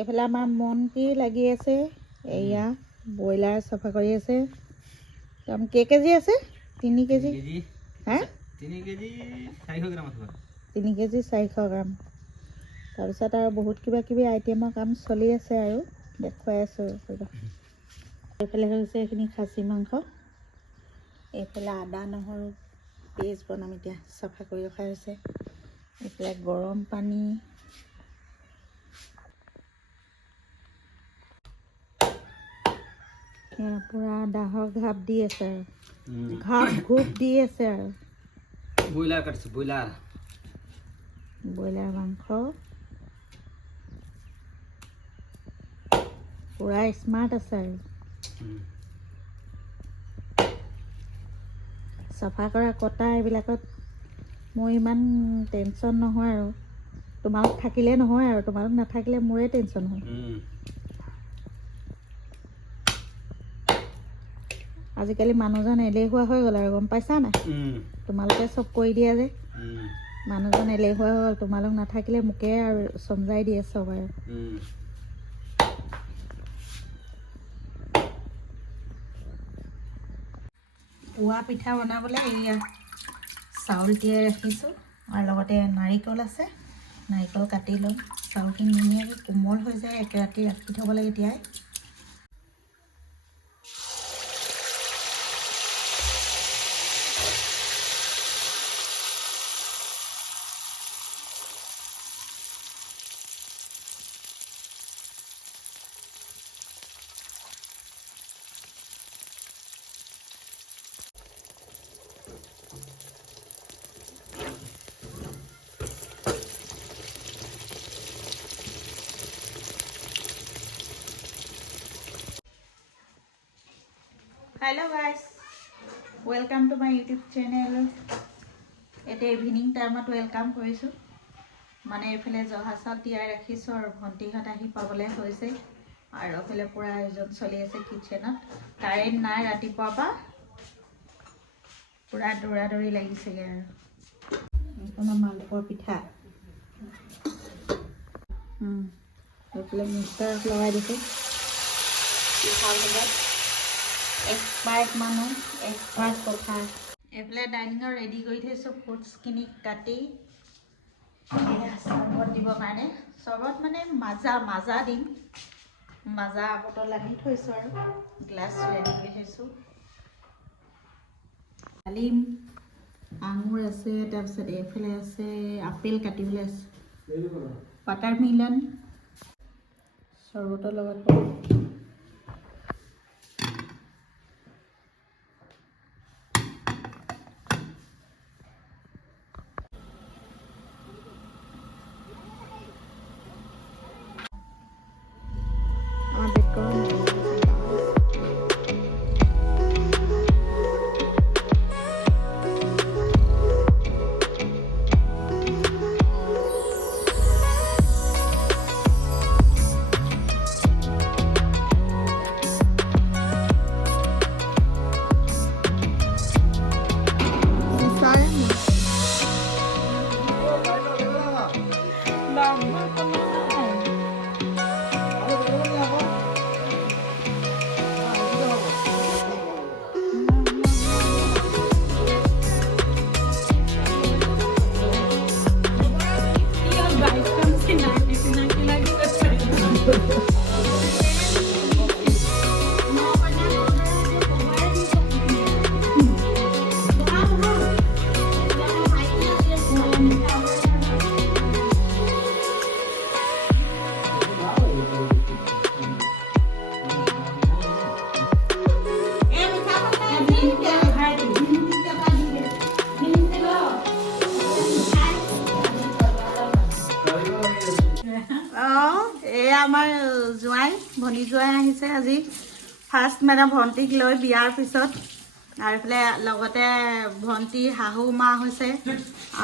এইফালে আমাৰ মন্ত্ৰী লাগি আছে এয়া ব্ৰইলাৰ চাফা কৰি আছে কেজি আছে 3 কেজি হা 3 কেজি 400 গ্ৰাম আছে 3 কেজি 400 গ্ৰাম তাৰপিছত আৰু বহুত কিবা কিবি আইটেমৰ কাম চলি আছে আৰু দেখুৱাই আছোঁ এইফালে হৈছে এইখিনি খাচী মাংস এইফালে আদা নহৰু পেষ্ট বনাম এতিয়া চাফা কৰি ৰখা হৈছে এইফালে গৰম পানী পুৰা দাহৰ ঘাপ দি আছে আৰু ঘাপ ঘূপ দি আছে আৰু ব্ৰইলাৰ কাটিছে ব্ৰইলাৰ মাংস পুৰা স্মাৰ্ট আছে আৰু চাফা কৰা কটা এইবিলাকত মোৰ ইমান টেনশ্যন নহয় আৰু তোমালোক থাকিলে নহয় আৰু তোমালোক নাথাকিলে মোৰে টেনশ্যন হয় আজিকালি মানুহজন এলেহুৱা হৈ গ'ল আৰু গম পাইছা নাই তোমালোকে চব কৰি দিয়া যে মানুহজন এলেহুৱা হৈ গ'ল তোমালোক নাথাকিলে মোকে আৰু চমজাই দিয়ে চব আৰু পুৱা পিঠা বনাবলৈ এয়া চাউল তিয়াই ৰাখিছোঁ আৰু লগতে নাৰিকল আছে নাৰিকল কাটি ল'ম চাউলখিনি ধুনীয়াকৈ কোমল হৈ যায় এক ৰাতি ৰাখি থ'ব লাগে তিয়াই Hello guys, welcome to my YouTube channel. এতিয়া ইভিনিং টাইমত ওয়েলকাম কৰিছোঁ মানে এইফালে জহা চাউল তিয়াই ৰাখিছোঁ আৰু ভণ্টিহঁত আহি পাবলৈ হৈছে আৰু এইফালে পুৰা আয়োজন চলি আছে কিটচেনত কাৰেণ্ট নাই ৰাতিপুৱাৰ পৰা পুৰা দৌৰা দৌৰি লাগিছেগৈ আৰু এইখন মালভোগ পিঠা এইফালে মিক্সাৰ লগাই দিছোঁ পিঠাৰ লগত এক্সপাৰ্ট মানুহ এক্সপাৰ্ট কথা এইফালে ডাইনিঙত ৰেডি কৰি থৈছোঁ ফ্ৰুটছখিনি কাটি চৰ্বত দিবৰ কাৰণে চৰ্বত মানে মাজা দিম মাজা বটল আনি থৈছোঁ আৰু গ্লাছ ৰেডি কৰি থৈছোঁ ডালিম আঙুৰ আছে তাৰপিছত এইফালে আছে আপেল কাটিবলৈ আছে ৱাটাৰমেলন চৰ্বতৰ লগত আমাৰ জোৱাই ভনী জোৱাই আহিছে আজি ফাৰ্ষ্ট মানে ভণ্টিক লৈ বিয়াৰ পিছত আৰু এইফালে লগতে ভণ্টিৰ শাহু মা হৈছে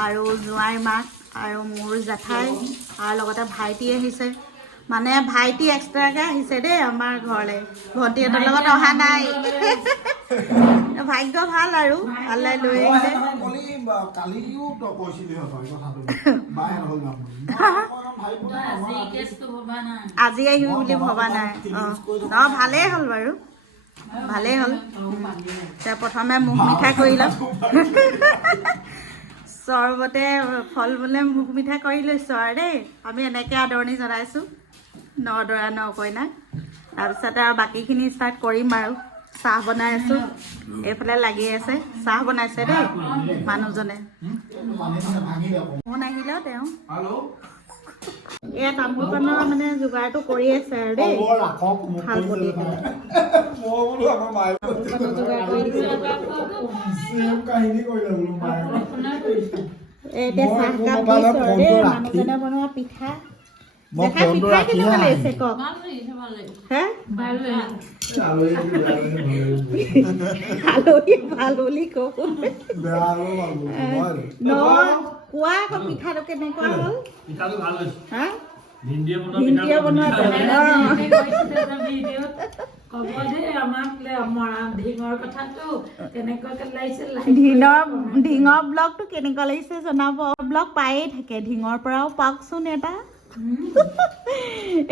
আৰু জোৱাই মাক আৰু মোৰ জেঠাই আৰু লগতে ভাইটি আহিছে মানে ভাইটি এক্সট্ৰাকে আহিছে দেই আমাৰ ঘৰলৈ ভণ্টিহঁতৰ লগত অহা নাই ভাগ্য ভাল আৰু আল্লাই লৈ আহিলে আজি আহিব বুলি ভবা নাই অঁ ভালেই হ'ল বাৰু ভালেই হ'ল এতিয়া প্ৰথমে মুখ মিঠা কৰি লওঁ চৰ্বতে ফল বোলে মুখ মিঠা কৰি লৈছোঁ আৰু দেই আমি এনেকৈ আদৰণি জনাইছোঁ নদৰা নকইনাক তাৰপিছতে আৰু বাকীখিনি ষ্টাৰ্ট কৰিম আৰু চাহ বনাই আছোঁ এইফালে লাগি আছে চাহ বনাইছে দেই মানুহজনে ফোন আহিলেও তেওঁ এয়া তামোল পাণৰ মানে যোগাৰটো কৰি আছে আৰু দেই ভাল প্ৰতি এতিয়া চাহকাপ দিছোঁ আৰু দেই মানুহজনে বনোৱা পিঠা পিঠা কেনেকুৱা লাগিছে কওক হে আলহী ভাল বুলি কওক কোৱা আকৌ পিঠাটো কেনেকুৱা হ'ল হা ভিন্দিয়ে বনোৱা ঢিঙৰ ব্লগটো কেনেকুৱা লাগিছে জনাব ব্লগ পায়েই থাকে ঢিঙৰ পৰাও পাওকচোন এটা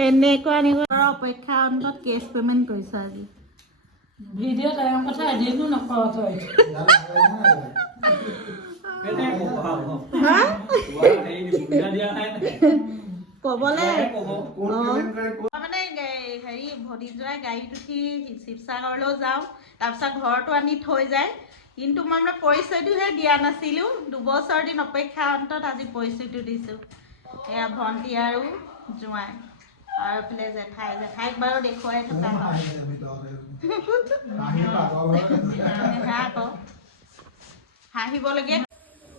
এনেকুৱা অপেক্ষা অন্তত কেছ পেমেণ্ট কৰিছে আজি ভিডিঅ' টাইমৰ কথা এদিনো নকওঁ তই কবলে মানে হেৰি ভতিজোৱাই গাড়ীত উঠি শিৱসাগৰলৈ যাওঁ তাৰপিছত ঘৰতো আনি থৈ যায় কিন্তু মই মানে পৰিচয়টোহে দিয়া নাছিলোঁ 2 বছৰ দিন অপেক্ষা অন্তত আজি পৰিচয়টো দিছোঁ এয়া ভণ্টি আৰু জোঁৱাই আৰু এইফালে জেঠাইক বাৰু দেখুৱাই থকা হয় আকৌ হাঁহিবলগীয়া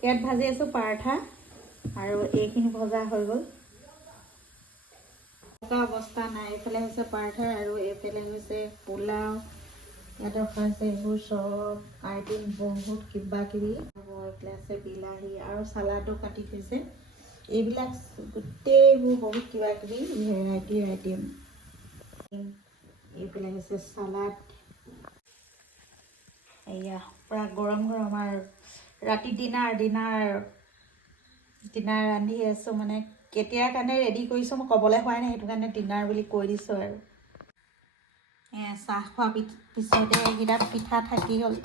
ইয়াত ভাজি আছোঁ পাৰঠা আৰু এইখিনি ভজা হৈ গ'ল অৱস্থা নাই এইফালে হৈছে পাৰঠা আৰু এইফালে হৈছে পোলাও ইয়াত ৰখা আছে এইবোৰ চব আইটেম বহুত কিবা কিবি এইফালে আছে বিলাহী আৰু চালাডো কাটি থৈছে এইবিলাক গোটেইবোৰ বহুত কিবা কিবি ভেৰাইটিৰ আইটেম এইবিলাক হৈছে চালাড এয়া পূৰা গৰম গৰম আৰু ৰাতি ডিনাৰ ৰান্ধি আছোঁ মানে কেতিয়াৰ কাৰণে ৰেডি কৰিছোঁ মই ক'বলৈ হোৱাই নাই সেইটো কাৰণে ডিনাৰ বুলি কৈ দিছোঁ আৰু চাহ খোৱাৰ পিছতে এইকেইটা পিঠা থাকি গ'ল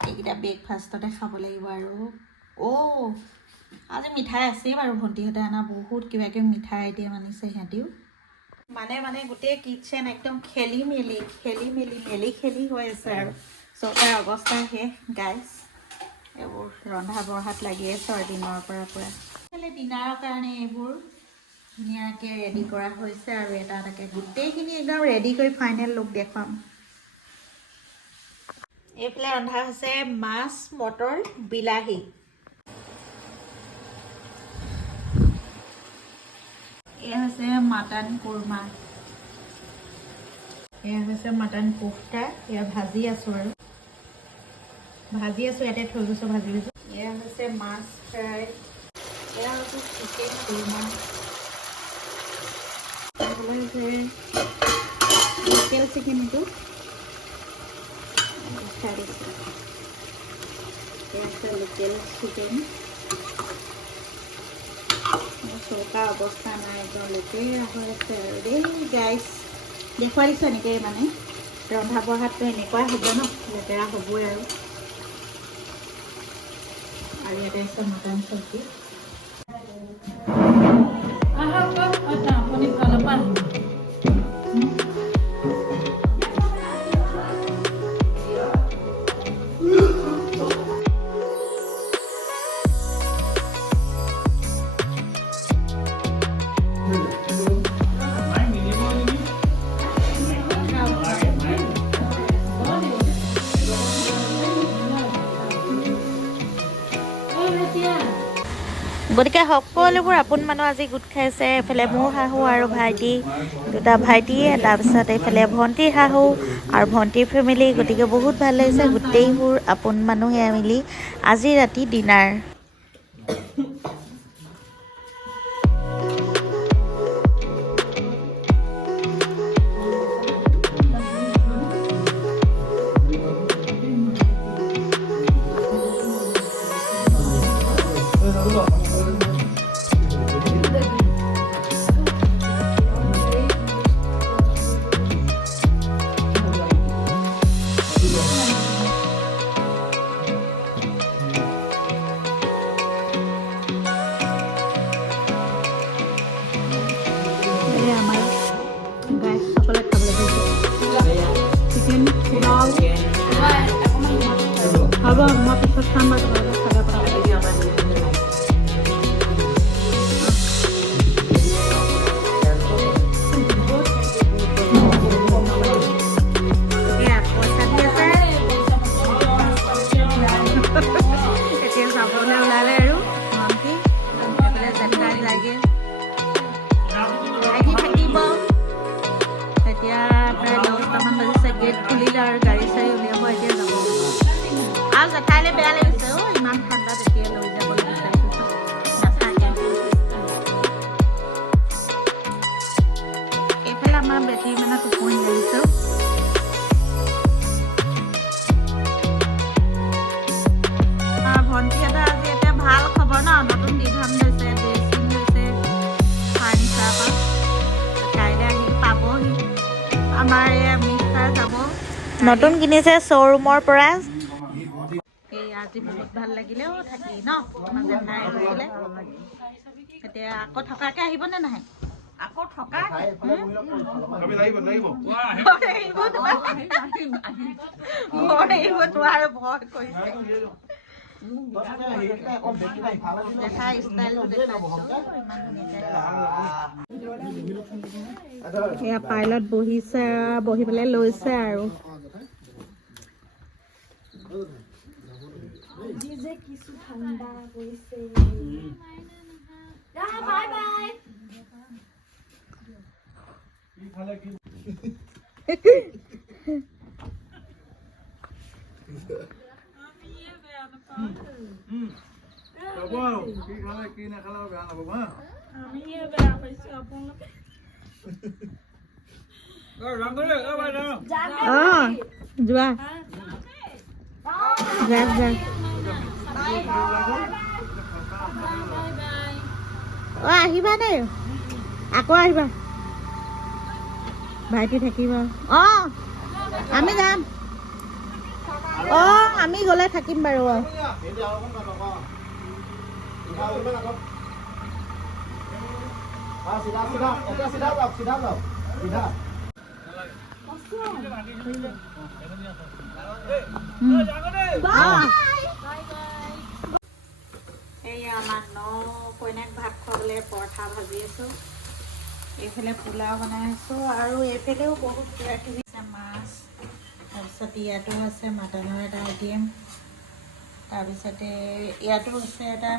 এইকেইটা ব্ৰেকফাষ্টতে খাব লাগিব আৰু আজি মিঠাই আছেই বাৰু ভণ্টিহঁতে অনা বহুত কিবা কিবি মিঠাই আইটেম আনিছে সিহঁতিও মানে গোটেই কিটচেন একদম খেলি মেলি হৈ আছে আৰু চৰকাৰ অৱস্থা শেষ গাইজ এইবোৰ ৰন্ধা বঢ়াত লাগি আছে আৰু দিনৰ পৰা পূৰা ডিনাৰৰ কাৰণে এইবোৰ ধুনীয়াকৈ ৰেডি কৰা হৈছে আৰু এটা এটাকৈ গোটেইখিনি একদম ৰেডি কৰি ফাইনেল লুক দেখুৱাম এইফালে ৰন্ধা হৈছে মাছ মটৰ বিলাহী এয়া হৈছে মাটন কোৰমা এয়া হৈছে মাটন কোফটা এয়া ভাজি আছোঁ ইয়াতে থৈ গৈছোঁ ভাজি এয়া হৈছে মাছ ফ্ৰাই এয়া হৈছে চিকেন কোৰমা হৈছে লোকেল চিকেন এইটো এয়া হৈছে লোকেল চিকেন চৌকাৰ অৱস্থা নাই একদম লেতেৰা হৈ আছে আৰু দেই গাইজ দেখুৱাই দিছোঁ এনেকৈ মানে ৰন্ধা বঢ়াততো এনেকুৱাই হ'ব ন লেতেৰা হ'বই আৰু ইয়াতে আছে মটন চব্জি আপুনি ফালৰ পৰা আহিব গতিকে সকলোবোৰ আপোন মানুহ আজি গোট খাইছে এইফালে মোৰ শাহু আৰু ভাইটি দুটা ভাইটি তাৰপিছত এইফালে ভণ্টিৰ শাহু আৰু ভণ্টিৰ ফেমিলি গতিকে বহুত ভাল লাগিছে গোটেইবোৰ আপোন মানুহে মিলি আজি ৰাতি ডিনাৰ মই পিছত খাম বাৰু তোমালোকে খালে এতিয়া যাবলৈ ওলালে আৰু ভণ্টি এইফালে জেঠাই যায়গৈ লাগি থাকিব এতিয়া প্ৰায় 10টামান বাজিছে গেট খুলিলে আৰু গাড়ী চাড়ী উলিয়াব এতিয়া যাব আৰু জেঠাইলৈ বেয়া লাগিছে ইমান ঠাণ্ডাত এতিয়া লৈ যাবলৈ বিচাৰিছোঁ নাথাকে এইফালে আমাৰ বেটী মানে টোপনি লাগিছে ভণ্টি এটা আজি এতিয়া ভাল খবৰ ন নতুন ডিভান লৈছে ড্ৰেছিং লৈছে ফাৰ্ণিচাৰ পৰা কাইলৈ আহি পাবহি আমাৰ এই মিষ্টাৰ যাব নতুন কিনিছে শ্ব'ৰুমৰ পৰা এই আজি বহুত ভাল লাগিলে থাকি ন আমাৰ জেঠাই আহিছিলে এতিয়া আকৌ থকাকৈ আহিবনে নাহে আকৌ থকাকৈ নোৱাৰে ভয় কৰিছে জেঠাই ষ্টাইলটো দেখাইছোঁ এয়া পাইলত বহিছে বহি পেলাই লৈছে আৰু যোৱা আহিবা দেই আকৌ আহিবা ভাইটি থাকিবা আমি যাম আমি গ'লে থাকিম বাৰু এয়া মানুহ কইনাক ভাত খুৱাবলৈ পৰঠা ভাজি আছোঁ এইফালে পোলাও বনাই আছোঁ আৰু এইফালেও বহুত কিবা কিবি আছে মাছ তাৰপিছত ইয়াতো আছে মাটনৰ এটা আইটেম তাৰপিছতে ইয়াতো আছে এটা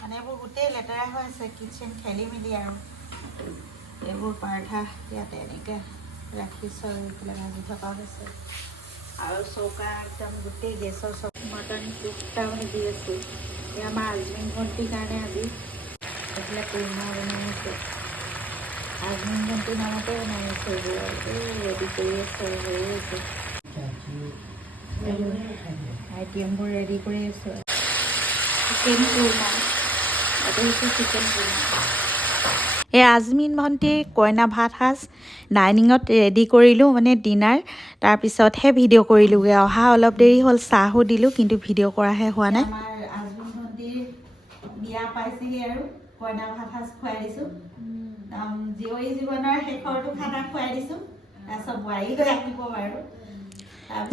মানে এইবোৰ গোটেই লেতেৰা হৈ আছে কিটচেন খেলি মেলি আৰু এইবোৰ পৰঠা ইয়াতে এনেকৈ ৰাখিছোঁ আৰু এইফালে ভাজি থকা হৈছে আৰু চৌকা একদম গোটেই গেছৰ চব মটন কুৰ্তা ভাজি আছোঁ এই আমাৰ আজমিন ভণ্টিৰ কাৰণে আজি এইফালে কুৰ্মা বনাই আছে আজমিন ভণ্টিৰ নামতে বনাই আছে এইবোৰ ৰেডি কৰি আছে হৈ আছে আইটেমবোৰ ৰেডি কৰি আছোঁ চিকেন কুৰ্মা এইটো হৈছে চিকেন কুৰ্মা এই আজমিন ভণ্টিৰ কইনা ভাত সাজ ডাইনিঙত ৰেডি কৰিলোঁ মানে ডিনাৰ তাৰপিছতহে ভিডিঅ' কৰিলোঁগৈ অহা অলপ দেৰি হ'ল চাহো দিলোঁ কিন্তু ভিডিঅ' কৰাহে হোৱা নাই আমাৰ আজমিন ভণ্টিৰ বিয়া পাইছেহি আৰু কইনা ভাত সাজ খুৱাই দিছোঁ জীয়ৰী জীৱনৰ শেষৰটো খানা খুৱাই দিছোঁ তাৰপিছত বোৱাৰী হৈ আহিব বাৰু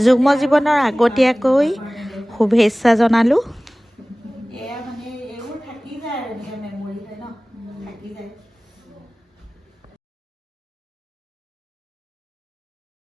যুগ্ম জীৱনৰ আগতীয়াকৈ শুভেচ্ছা জনালোঁ এয়া মানে এইবোৰ থাকি যায় আৰু